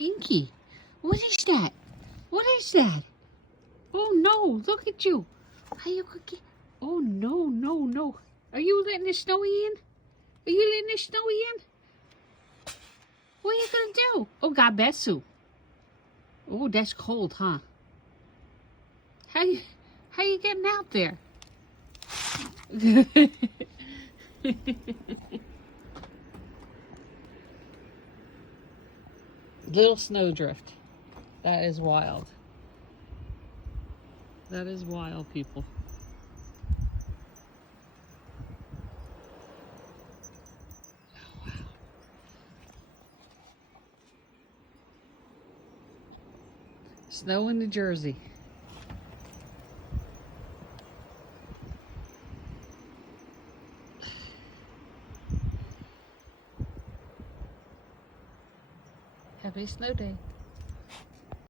Inky, what is that? What is that? Oh no, look at you. Are you cooking? Oh no, no, no. Are you letting the snowy in? Are you letting the snowy in? What are you gonna do? Oh, God bless you. Oh, that's cold, huh? How you getting out there? Little snowdrift. That is wild. That is wild, people. Oh, wow. Snow in New Jersey. Happy snow day.